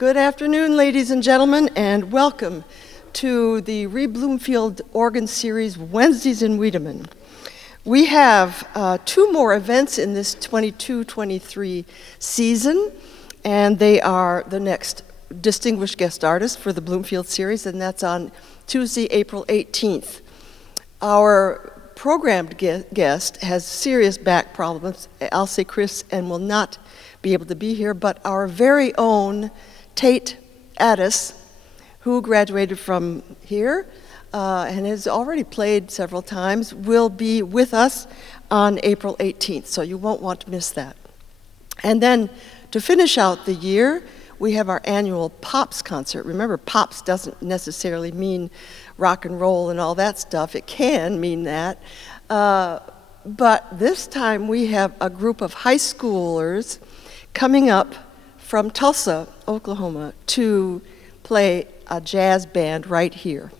Good afternoon, ladies and gentlemen, and welcome to the Reed Bloomfield Organ Series Wednesdays in Wiedemann. We have two more events in this 22-23 season, and they are the next distinguished guest artist for the Bloomfield Series, and that's on Tuesday, April 18th. Our programmed guest has serious back problems, I'll say Chris, and will not be able to be here, but our very own Tate Addis, who graduated from here and has already played several times, will be with us on April 18th, so you won't want to miss that. And then to finish out the year, we have our annual Pops concert. Remember, Pops doesn't necessarily mean rock and roll and all that stuff. It can mean that. But this time we have a group of high schoolers coming up from Tulsa, Oklahoma, to play a jazz band right here.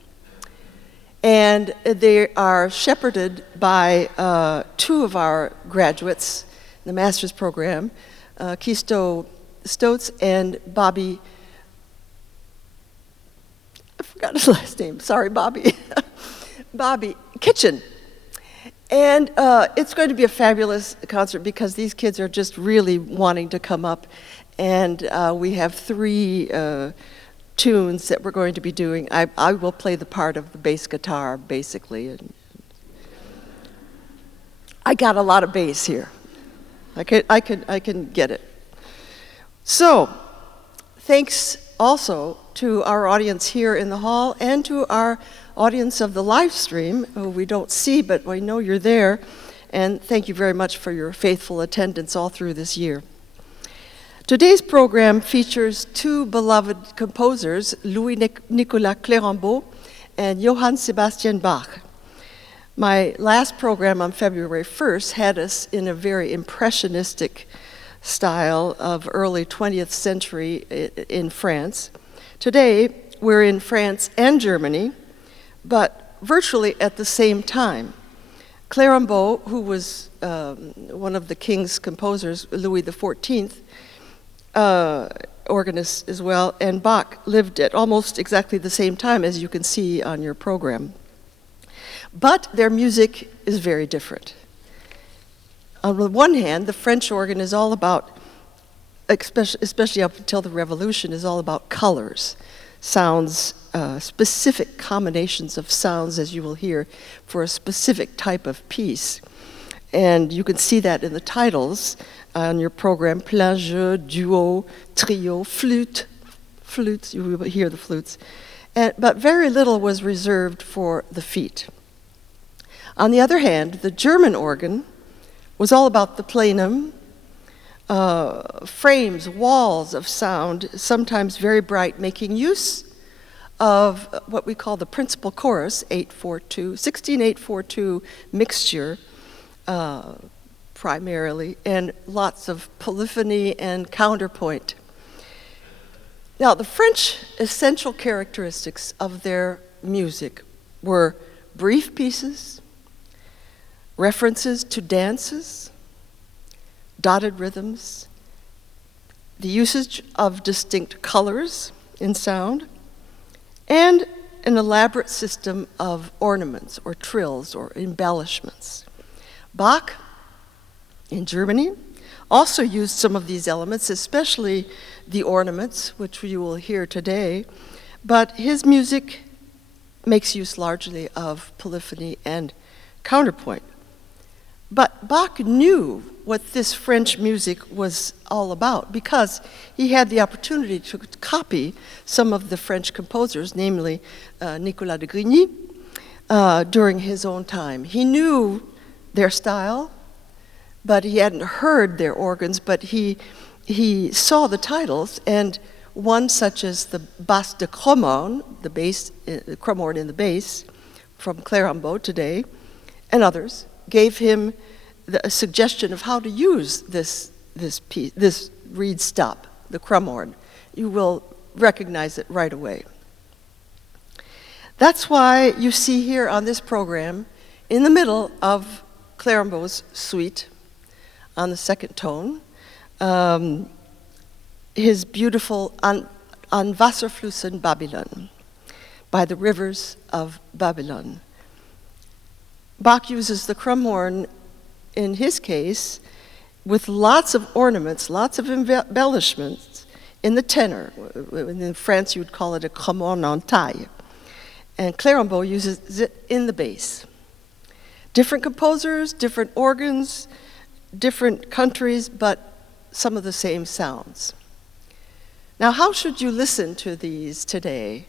And they are shepherded by two of our graduates in the master's program, Kisto Stotz and Bobby, I forgot his last name, sorry, Bobby, Bobby Kitchen. And it's going to be a fabulous concert because these kids are just really wanting to come up. And we have three tunes that we're going to be doing. I will play the part of the bass guitar, basically. And I got a lot of bass here. I can get it. So, thanks also to our audience here in the hall and to our audience of the live stream, who we don't see, but we know you're there. And thank you very much for your faithful attendance all through this year. Today's program features two beloved composers, Louis-Nicolas Clérambault and Johann Sebastian Bach. My last program on February 1st had us in a very impressionistic style of early 20th century in France. Today, we're in France and Germany, but virtually at the same time. Clérambault, who was one of the king's composers, Louis XIV, organist as well, and Bach lived at almost exactly the same time, as you can see on your program. But their music is very different. On the one hand, the French organ is all about, especially up until the Revolution, is all about colors, sounds, specific combinations of sounds, as you will hear, for a specific type of piece. And you can see that in the titles on your program: plein jeu, duo, trio, flutes, you will hear the flutes. But very little was reserved for the feet. On the other hand, the German organ was all about the plenum, frames, walls of sound, sometimes very bright, making use of what we call the principal chorus, 8/4/2, 16/8/4/2 mixture, primarily, and lots of polyphony and counterpoint. Now, the French essential characteristics of their music were brief pieces, references to dances, dotted rhythms, the usage of distinct colors in sound, and an elaborate system of ornaments or trills or embellishments. Bach, in Germany, also used some of these elements, especially the ornaments, which you will hear today, but his music makes use largely of polyphony and counterpoint. But Bach knew what this French music was all about because he had the opportunity to copy some of the French composers, namely Nicolas de Grigny, during his own time. He knew their style, but he hadn't heard their organs, but he saw the titles, and one such as the basse de Cromorne, the bass, Cromorne in the bass, from Clérambault today, and others, gave him a suggestion of how to use this piece, this reed stop, the Cromorne. You will recognize it right away. That's why you see here on this program, in the middle of Clérambault's suite, on the second tone, his beautiful An Wasserflüssen Babylon, by the rivers of Babylon. Bach uses the crumhorn, in his case, with lots of ornaments, lots of embellishments in the tenor. In France, you would call it a crumhorn en taille. And Clérambault uses it in the bass. Different composers, different organs, different countries, but some of the same sounds. Now, how should you listen to these today?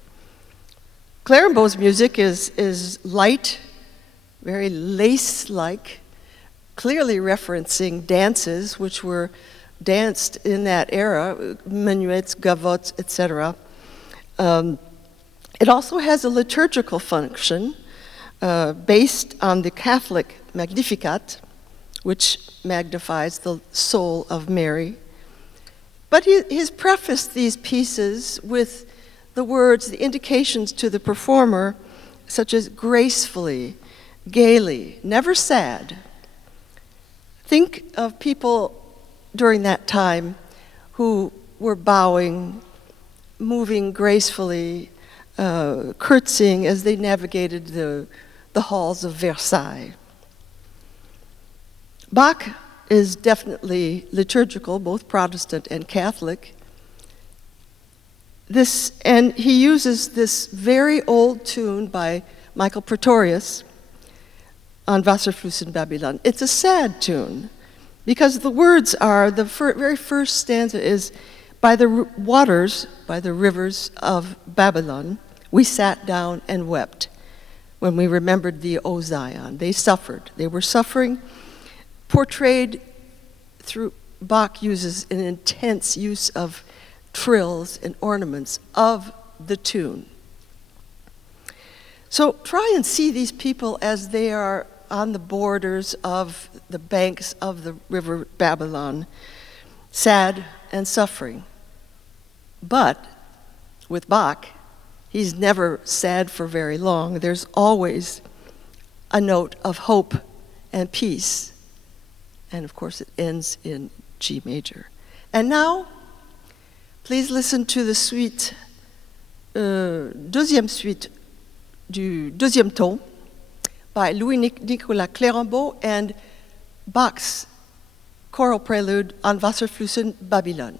Clérambault's music is light, very lace-like, clearly referencing dances which were danced in that era, minuets, gavottes, etc. It also has a liturgical function based on the Catholic Magnificat, which magnifies the soul of Mary. But he's prefaced these pieces with the words, the indications to the performer, such as gracefully, gaily, never sad. Think of people during that time who were bowing, moving gracefully, curtsying as they navigated the halls of Versailles. Bach is definitely liturgical, both Protestant and Catholic. And he uses this very old tune by Michael Pretorius, An Wasserflüssen Babylon. It's a sad tune because the words are, the very first stanza is, by the waters, by the rivers of Babylon, we sat down and wept when we remembered thee, O Zion. They suffered. They were suffering, portrayed through, Bach uses an intense use of trills and ornaments of the tune. So try and see these people as they are on the borders of the banks of the river Babylon, sad and suffering. But with Bach, he's never sad for very long. There's always a note of hope and peace. And of course, it ends in G major. And now, please listen to the suite, deuxième suite du deuxième ton by Louis-Nicolas Clérambault and Bach's choral prelude An Wasserflüssen Babylon.